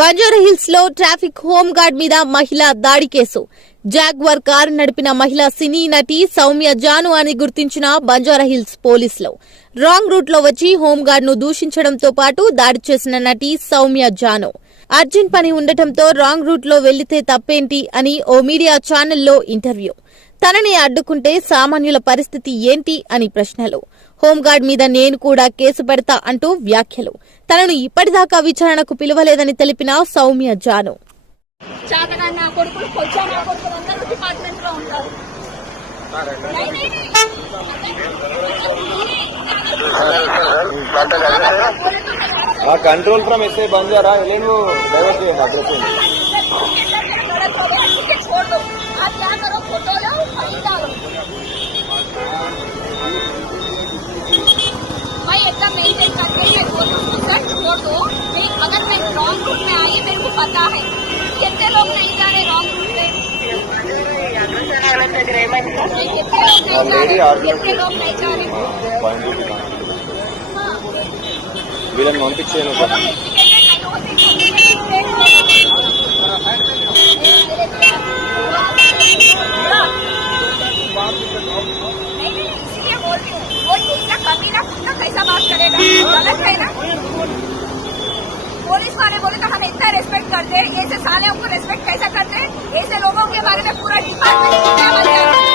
బంజారాహిల్స్లో traffic home guard మీద మహిళ దాడి కేసు. జాగ్వర్ కారు నడిపిన మహిళ సినీ నటి సౌమ్య జాను అని గుర్తించిన బంజారాహిల్స్ పోలీసులు. రాంగ్ రూట్లో వచ్చి హోంగార్డ్ను దూషించడంతో పాటు దాడి చేసిన నటి సౌమ్య జాను. అర్జెంట్ పని ఉండటంతో రాంగ్ రూట్లో వెళ్ళితే తప్పేంటి అని ఓ మీడియా ఛానల్లో ఇంటర్వ్యూ. తనని అడ్డుకుంటే సామాన్యుల పరిస్థితి ఏంటి అని ప్రశ్నలు. హోంగార్డ్ మీద నేను కూడా కేసు పెడతా అంటూ వ్యాఖ్యలు. తనను ఇప్పటిదాకా విచారణకు పిలువలేదని తెలిపిన Soumya Janu. Control from SI Banjara? Divert చేయండి అడ్రస్ आई मेरे को पता है कितने लोग नहीं जा रहे रॉन्ग रूट पे नहीं, कितने लोग नहीं जा Already रहे argument कितने लोग नहीं जा रहे పాయింట్ हाँ వీళ్ళని పంపించేయను कैसा बात करेगा गलत है ना पुलिस वाले बोले तो हम इतना रेस्पेक्ट करते हैं, ऐसे साले हमको रेस्पेक्ट कैसा करते हैं? ऐसे लोगों के बारे में पूरा डिपार्टमेंट